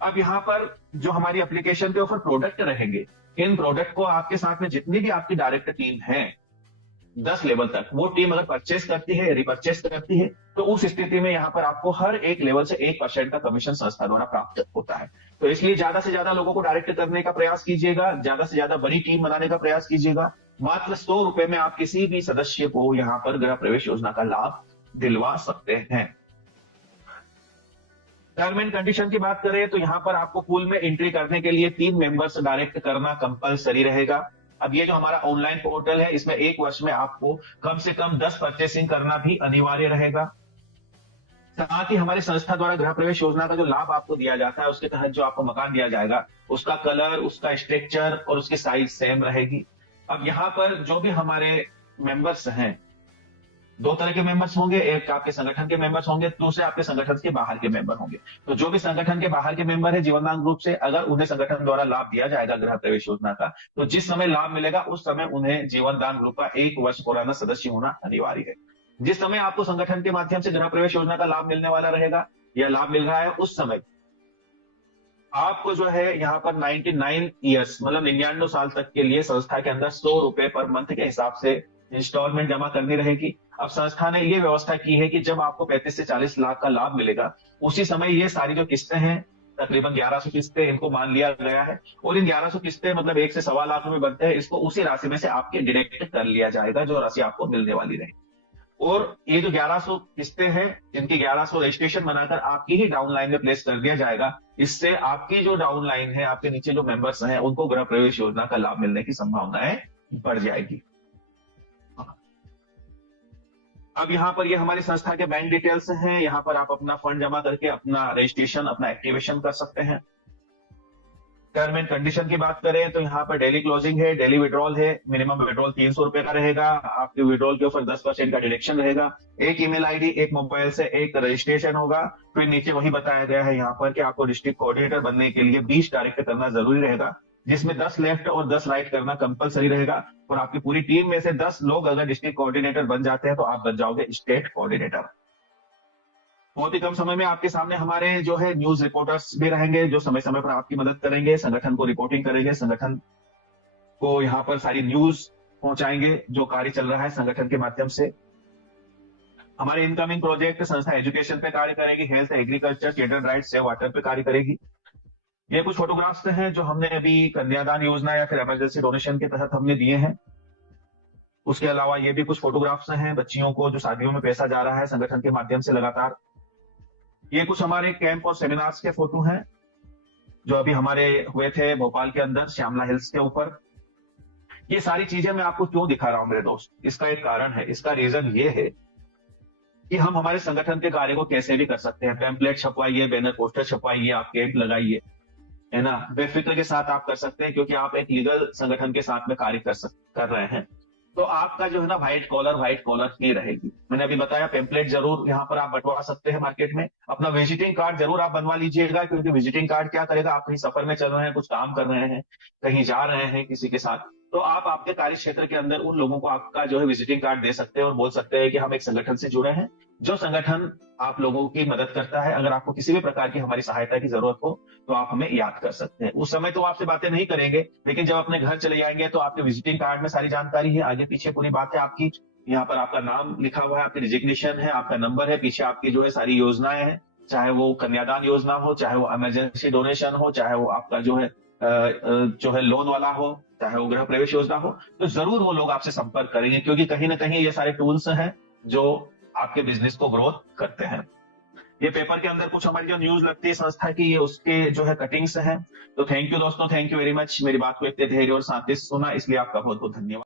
अब यहाँ पर जो हमारी एप्लीकेशन के ऊपर प्रोडक्ट रहेंगे, इन प्रोडक्ट को आपके साथ में जितनी भी आपकी डायरेक्ट टीम है 10 लेवल तक, वो टीम अगर परचेस करती है, रिपर्चेस करती है, तो उस स्थिति में यहाँ पर आपको हर एक लेवल से 1% का कमीशन संस्था द्वारा प्राप्त होता है। तो इसलिए ज्यादा से ज्यादा लोगों को डायरेक्ट करने का प्रयास कीजिएगा, ज्यादा से ज्यादा बड़ी टीम बनाने का प्रयास कीजिएगा। मात्र 100 रुपए में आप किसी भी सदस्य को यहाँ पर गृह प्रवेश योजना का लाभ दिलवा सकते हैं। टर्म एंड कंडीशन की बात करें तो यहाँ पर आपको पूल में एंट्री करने के लिए 3 मेंबर्स डायरेक्ट करना कंपलसरी रहेगा। अब ये जो हमारा ऑनलाइन पोर्टल है, इसमें 1 वर्ष में आपको कम से कम 10 परचेसिंग करना भी अनिवार्य रहेगा। साथ ही हमारी संस्था द्वारा गृह प्रवेश योजना का जो लाभ आपको दिया जाता है, उसके तहत जो आपको मकान दिया जाएगा, उसका कलर, उसका स्ट्रक्चर और उसकी साइज सेम रहेगी। अब यहाँ पर जो भी हमारे मेंबर्स हैं, 2 तरह के मेंबर्स होंगे, एक आपके संगठन के मेंबर्स होंगे, दूसरे आपके संगठन के बाहर के मेंबर होंगे। तो जो भी संगठन के बाहर के मेंबर है जीवनदान ग्रुप से, अगर उन्हें संगठन द्वारा लाभ दिया जाएगा गृह प्रवेश योजना का, तो जिस समय लाभ मिलेगा उस समय उन्हें जीवनदान ग्रुप का 1 वर्ष पुराना सदस्य होना अनिवार्य है। जिस समय आपको संगठन के माध्यम से गृह प्रवेश योजना का लाभ मिलने वाला रहेगा या लाभ मिल रहा है, उस समय आपको जो है यहाँ पर 99 ईयर्स मतलब 99 साल तक के लिए संस्था के अंदर 100 रुपए पर मंथ के हिसाब से इंस्टॉलमेंट जमा करनी रहेगी। अब संस्था ने ये व्यवस्था की है कि जब आपको 35 से 40 लाख का लाभ मिलेगा, उसी समय ये सारी जो किस्तें हैं, तकरीबन 1100 किस्तें इनको मान लिया गया है, और इन 1100 किस्तें मतलब 1 से सवा लाख रुपए बनते हैं, इसको उसी राशि में से आपके डायरेक्ट कर लिया जाएगा जो राशि आपको मिलने वाली रहेगी। और ये जो 1100 किस्तें हैं, इनकी 1100 रजिस्ट्रेशन बनाकर आपकी ही डाउन लाइन में प्लेस कर दिया जाएगा। इससे आपकी जो डाउन लाइन है, आपके नीचे जो मेंबर्स हैं, उनको गृह प्रवेश योजना का लाभ मिलने की संभावनाएं बढ़ जाएगी। अब यहाँ पर ये हमारी संस्था के बैंक डिटेल्स हैं, यहाँ पर आप अपना फंड जमा करके अपना रजिस्ट्रेशन, अपना एक्टिवेशन कर सकते हैं। टर्म एंड कंडीशन की बात करें तो यहाँ पर डेली क्लोजिंग है, डेली विड्रॉल है, मिनिमम विड्रॉल 300 रुपए का रहेगा। आपके विड्रॉल के ऊपर 10% का डिडक्शन रहेगा। एक ईमेल आईडी, एक मोबाइल से एक रजिस्ट्रेशन होगा। फिर नीचे वही बताया गया है यहाँ पर कि आपको डिस्ट्रिक्ट कोऑर्डिनेटर बनने के लिए 20 डायरेक्ट करना जरूरी रहेगा। जिसमें 10 लेफ्ट और 10 राइट करना कंपलसरी रहेगा। और आपकी पूरी टीम में से 10 लोग अगर डिस्ट्रिक्ट कोऑर्डिनेटर बन जाते हैं तो आप बन जाओगे स्टेट कोऑर्डिनेटर। बहुत ही कम समय में आपके सामने हमारे जो है न्यूज रिपोर्टर्स भी रहेंगे, जो समय समय पर आपकी मदद करेंगे, संगठन को रिपोर्टिंग करेंगे, संगठन को यहाँ पर सारी न्यूज पहुंचाएंगे जो कार्य चल रहा है संगठन के माध्यम से। हमारे इनकमिंग प्रोजेक्ट संस्था एजुकेशन पे कार्य करेगी, health, agriculture, children rights, save water पे कार्य करेगी। ये कुछ फोटोग्राफ्स हैं जो हमने अभी कन्यादान योजना या फिर इमरजेंसी डोनेशन के तहत हमने दिए हैं। उसके अलावा ये भी कुछ फोटोग्राफ्स हैं बच्चियों को जो शादियों में पैसा जा रहा है संगठन के माध्यम से लगातार। ये कुछ हमारे कैंप और सेमिनार्स के फोटो हैं जो अभी हमारे हुए थे भोपाल के अंदर श्यामला हिल्स के ऊपर। ये सारी चीजें मैं आपको क्यों दिखा रहा हूं मेरे दोस्त, इसका एक कारण है। इसका रीजन ये है कि हम हमारे संगठन के कार्य को कैसे भी कर सकते हैं। पैम्पलेट छपवाइए, बैनर पोस्टर छपवाइए, आप कैंप लगाइए, है ना, बेफिक्र के साथ आप कर सकते हैं क्योंकि आप एक लीगल संगठन के साथ में कार्य कर रहे हैं। तो आपका जो है ना व्हाइट कॉलर ही रहेगी। मैंने अभी बताया पैम्पलेट जरूर यहाँ पर आप बंटवा सकते हैं मार्केट में। अपना विजिटिंग कार्ड जरूर आप बनवा लीजिएगा, क्योंकि विजिटिंग कार्ड क्या करेगा, आप कहीं सफर में चल रहे हैं, कुछ काम कर रहे हैं, कहीं जा रहे हैं किसी के साथ, तो आप आपके कार्य क्षेत्र के अंदर उन लोगों को आपका जो है विजिटिंग कार्ड दे सकते हैं और बोल सकते हैं कि हम एक संगठन से जुड़े हैं, जो संगठन आप लोगों की मदद करता है। अगर आपको किसी भी प्रकार की हमारी सहायता की जरूरत हो तो आप हमें याद कर सकते हैं। उस समय तो आपसे बातें नहीं करेंगे, लेकिन जब अपने घर चले जाएंगे तो आपके विजिटिंग कार्ड में सारी जानकारी है, आगे पीछे पूरी बात है आपकी। यहाँ पर आपका नाम लिखा हुआ है, आपकी डिजिग्नेशन है, आपका नंबर है, पीछे आपकी जो है सारी योजनाएं हैं, चाहे वो कन्यादान योजना हो, चाहे वो इमरजेंसी डोनेशन हो, चाहे वो आपका जो है लोन वाला हो, चाहे वो गृह प्रवेश योजना हो, तो जरूर वो लोग आपसे संपर्क करेंगे, क्योंकि कहीं ना कहीं ये सारे टूल्स हैं जो आपके बिजनेस को ग्रोथ करते हैं। ये पेपर के अंदर कुछ हमारी जो न्यूज लगती है संस्था की, ये उसके जो है कटिंग्स हैं। तो थैंक यू दोस्तों, थैंक यू वेरी मच। मेरी बात को इतने धैर्य और शांति से सुना, इसलिए आपका बहुत बहुत धन्यवाद।